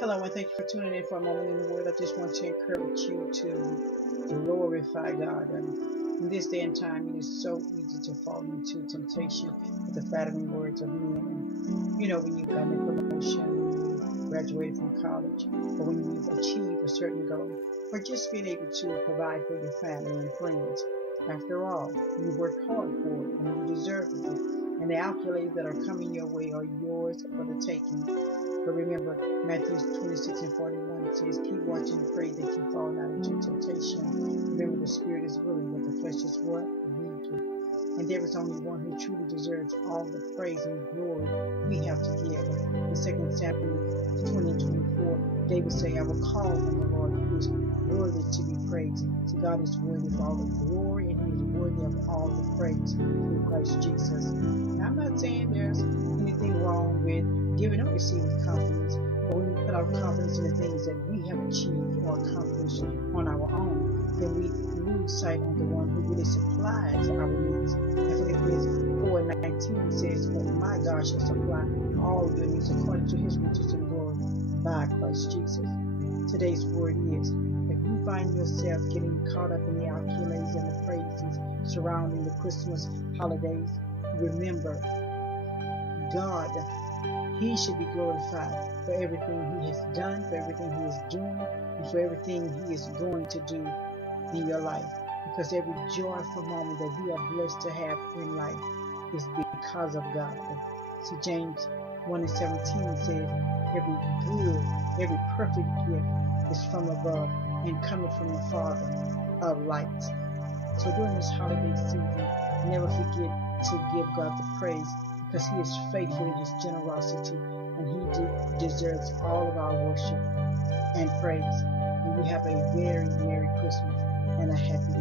Hello, and thank you for tuning in for a moment in the Word. I just want to encourage you to glorify God. And in this day and time, it is so easy to fall into temptation with the flattering words of men. And when you've gotten a promotion, when you graduated from college, or when you've achieved a certain goal, or just being able to provide for your family and friends. After all, you worked hard for it and you deserve it. And the accolades that are coming your way are yours for the taking. But remember, Matthew 26 and 41 says, keep watching and pray that you fall not into temptation. Remember, the spirit is willing, but the flesh is what? Weak. And there is only one who truly deserves all the praise and glory we have to give. In 2 Samuel 20 and 24, David said, I will call on the Lord who is worthy to be praised. So God is worthy of all the glory and he is worthy of all the praise through Christ Jesus. Now, I'm not saying there's anything wrong with giving or receiving confidence, but when we put our confidence in the things that we have achieved or accomplished on our own, then we lose sight of the one who really supplies our needs. And Philippians 4 and 19 says, for my God shall supply all your needs according to his riches and glory by Christ Jesus. Today's word is, if you find yourself getting caught up in the accolades and the praises surrounding the Christmas holidays, remember, God, he should be glorified for everything he has done, for everything he is doing, and for everything he is going to do in your life. Because every joyful moment that we are blessed to have in life is because of God. See, James 1 and 17 says, every good, every perfect gift is from above and coming from the Father of lights. So during this holiday season, never forget to give God the praise, because he is faithful in his generosity and he deserves all of our worship and praise. And we have a very Merry Christmas and a Happy